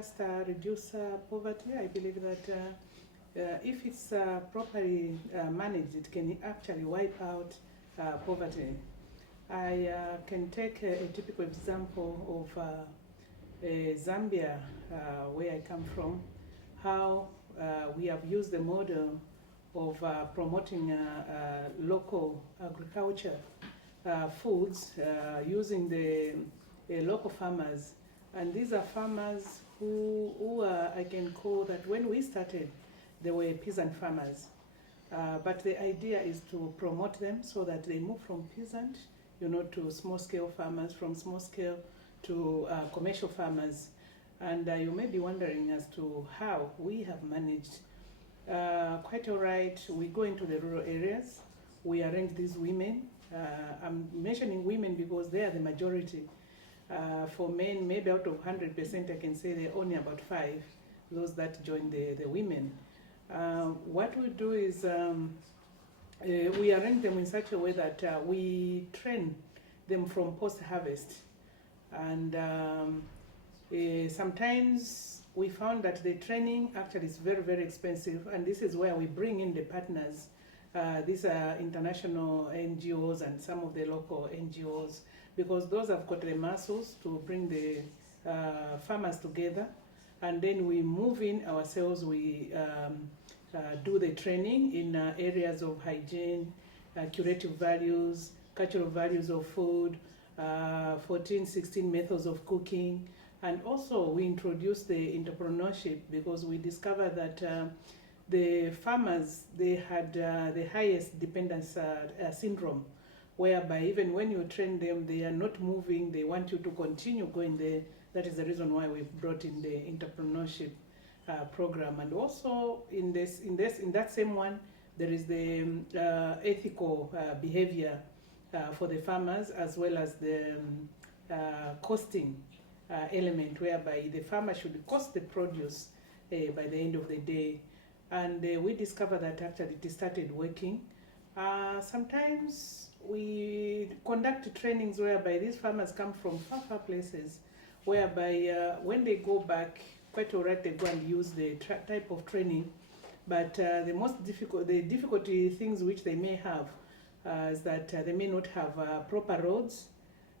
just reduce poverty. I believe that if it's properly managed, it can actually wipe out poverty. I can take a typical example of Zambia, where I come from, how we have used the model of promoting local agriculture foods using the local farmers. And these are farmers who I can call that when we started, they were peasant farmers. But the idea is to promote them so that they move from peasant, to small-scale farmers, from small-scale to commercial farmers. And you may be wondering as to how we have managed. Quite all right, we go into the rural areas, we arrange these women. I'm mentioning women because they are the majority. For men, maybe out of 100%, I can say they're only about 5, those that join the women. What we do is we arrange them in such a way that we train them from post-harvest. And sometimes we found that the training actually is very, very expensive, and this is where we bring in the partners. These are international NGOs and some of the local NGOs, because those have got the muscles to bring the farmers together. And then we move in ourselves, we do the training in areas of hygiene, curative values, cultural values of food, 14, 16 methods of cooking. And also we introduce the entrepreneurship, because we discovered that the farmers, they had the highest dependence syndrome, whereby even when you train them, they are not moving, they want you to continue going there. That is the reason why we brought in the entrepreneurship program. And also in that same one, there is the ethical behavior for the farmers, as well as the costing element, whereby the farmer should cost the produce by the end of the day. And we discovered that actually it started working. Sometimes we conduct trainings whereby these farmers come from far places, whereby when they go back, quite all right, they go and use the type of training. But the difficulty things which they may have is that they may not have proper roads.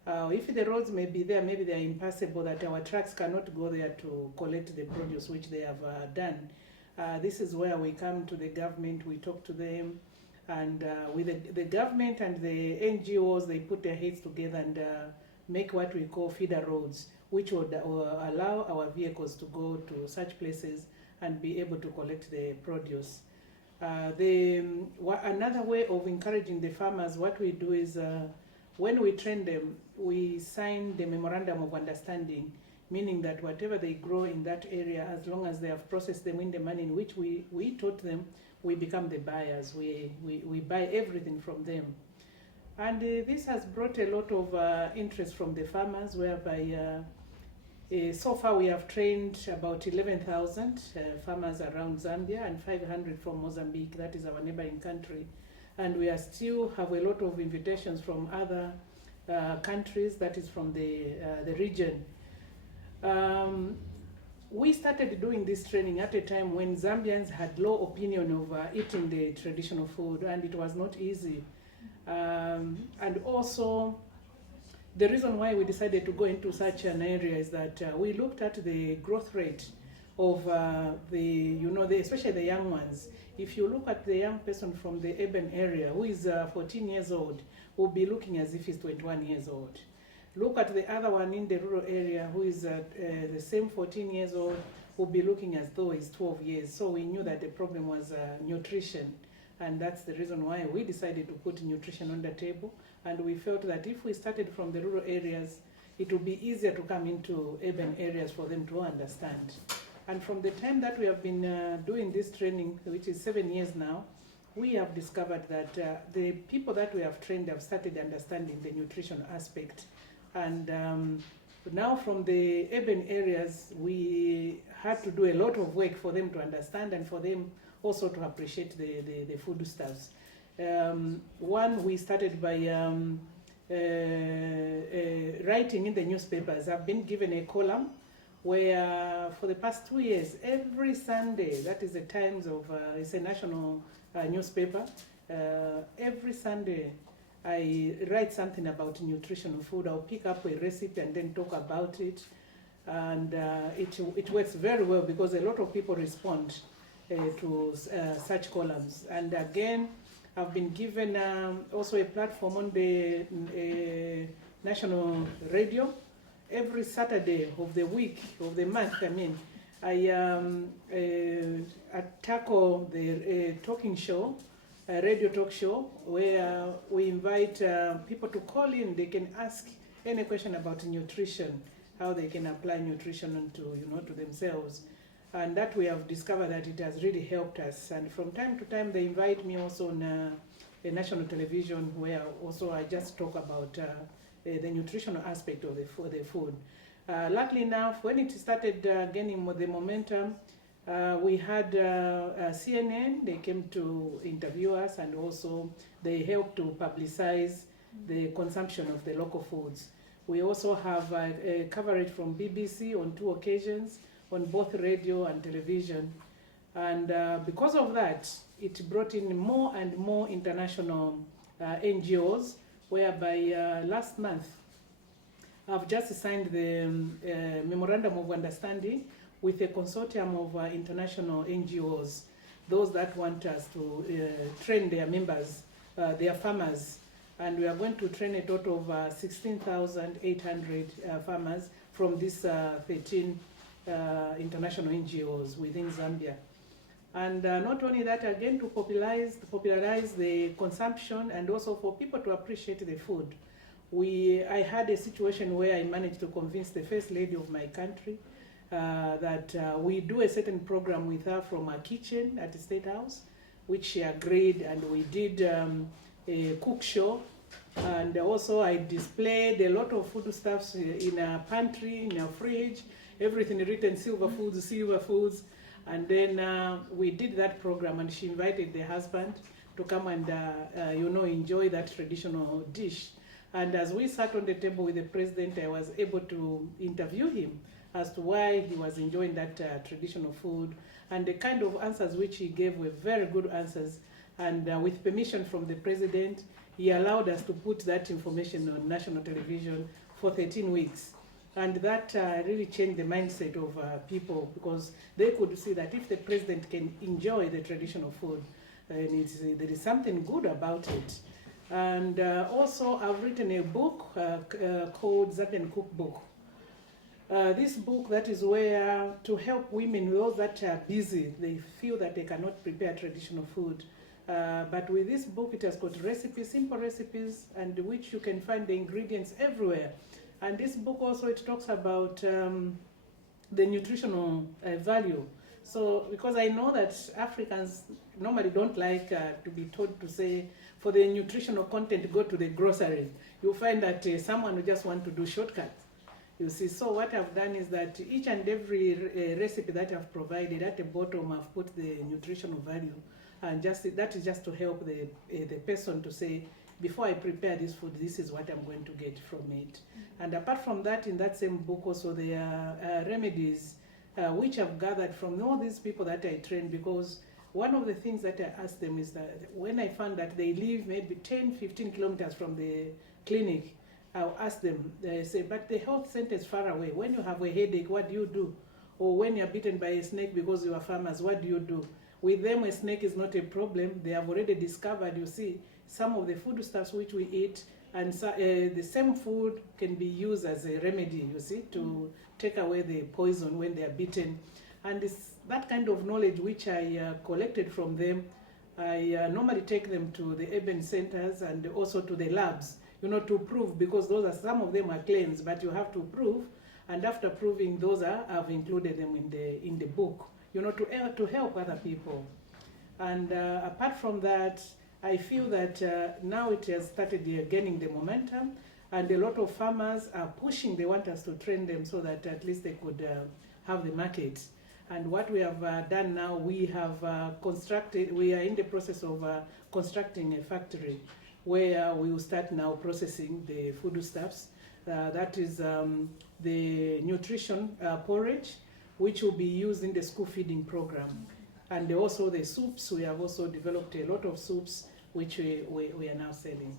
If the roads may be there, maybe they are impassable, that our trucks cannot go there to collect the produce which they have done. This is where we come to the government, we talk to them, and with the government and the NGOs, they put their heads together and make what we call feeder roads, which would allow our vehicles to go to such places and be able to collect the produce. Another way of encouraging the farmers, what we do is when we train them, we sign the memorandum of understanding, meaning that whatever they grow in that area, as long as they have processed them in the manner in which we taught them, we become the buyers. We buy everything from them. And this has brought a lot of interest from the farmers, whereby so far we have trained about 11,000 farmers around Zambia and 500 from Mozambique, that is our neighboring country. And we are still have a lot of invitations from other countries, that is from the region. We started doing this training at a time when Zambians had low opinion of eating the traditional food, and it was not easy. And also, the reason why we decided to go into such an area is that we looked at the growth rate of especially the young ones. If you look at the young person from the urban area who is 14 years old, will be looking as if he's 21 years old. Look at the other one in the rural area who is the same 14 years old, will be looking as though he's 12 years. So we knew that the problem was nutrition. And that's the reason why we decided to put nutrition on the table. And we felt that if we started from the rural areas, it would be easier to come into urban areas for them to understand. And from the time that we have been doing this training, which is 7 years now, we have discovered that the people that we have trained have started understanding the nutrition aspect. And now from the urban areas, we had to do a lot of work for them to understand and for them also to appreciate the foodstuffs. One, we started by writing in the newspapers. I've been given a column where for the past 2 years, every Sunday, that is the Times of, it's a national newspaper, every Sunday I write something about nutritional food. I'll pick up a recipe and then talk about it. And it works very well because a lot of people respond to such columns. And again, I've been given also a platform on the national radio. Every Saturday of the week, of the month, I tackle the talking show, a radio talk show, where we invite people to call in. They can ask any question about nutrition, how they can apply nutrition to themselves. And that we have discovered that it has really helped us. And from time to time, they invite me also on a national television where also I just talk about the nutritional aspect of the food. Luckily enough, when it started gaining the momentum, we had CNN. They came to interview us, and also they helped to publicize the consumption of the local foods. We also have coverage from BBC on 2 occasions, on both radio and television. And because of that, it brought in more and more international NGOs, whereby last month I've just signed the Memorandum of Understanding with a consortium of international NGOs, those that want us to train their members, their farmers. And we are going to train a total of 16,800 farmers from these 13 international NGOs within Zambia. And not only that, again, to popularize the consumption and also for people to appreciate the food. I had a situation where I managed to convince the First Lady of my country that we do a certain program with her from her kitchen at the State House, which she agreed, and we did a cook show. And also I displayed a lot of foodstuffs in a pantry, in a fridge, everything written Sylva Foods. And then we did that program, and she invited the husband to come and enjoy that traditional dish. And as we sat on the table with the president, I was able to interview him as to why he was enjoying that traditional food. And the kind of answers which he gave were very good answers. And with permission from the president, he allowed us to put that information on national television for 13 weeks. And that really changed the mindset of people, because they could see that if the president can enjoy the traditional food, then there is something good about it. And also I've written a book called Zambian Cookbook. This book, that is where to help women, those that are busy, they feel that they cannot prepare traditional food. But with this book, it has got recipes, simple recipes, and which you can find the ingredients everywhere. And this book also, it talks about the nutritional value. So, because I know that Africans normally don't like to be told to say, for the nutritional content, go to the grocery. You'll find that someone will just want to do shortcuts. You see, so what I've done is that each and every recipe that I've provided, at the bottom I've put the nutritional value. And that is just to help the person to say, before I prepare this food, this is what I'm going to get from it. Mm-hmm. And apart from that, in that same book also, there are remedies which I've gathered from all these people that I train, because one of the things that I ask them is that when I found that they live maybe 10, 15 kilometers from the clinic, I'll ask them, they say, but the health center is far away. When you have a headache, what do you do? Or when you're bitten by a snake because you are farmers, what do you do? With them, a snake is not a problem. They have already discovered, you see, some of the foodstuffs which we eat, and the same food can be used as a remedy, you see, to take away the poison when they are bitten. And it's that kind of knowledge which I collected from them. I normally take them to the urban centers and also to the labs, to prove, because some of them are claims, but you have to prove. And after proving, I've included them in the book, to help other people. And apart from that, I feel that now it has started gaining the momentum, and a lot of farmers are pushing. They want us to train them so that at least they could have the market. And what we have done now, we are in the process of constructing a factory where we will start now processing the foodstuffs. That is the nutrition porridge, which will be used in the school feeding program. And also the soups, we have also developed a lot of soups which we are now selling.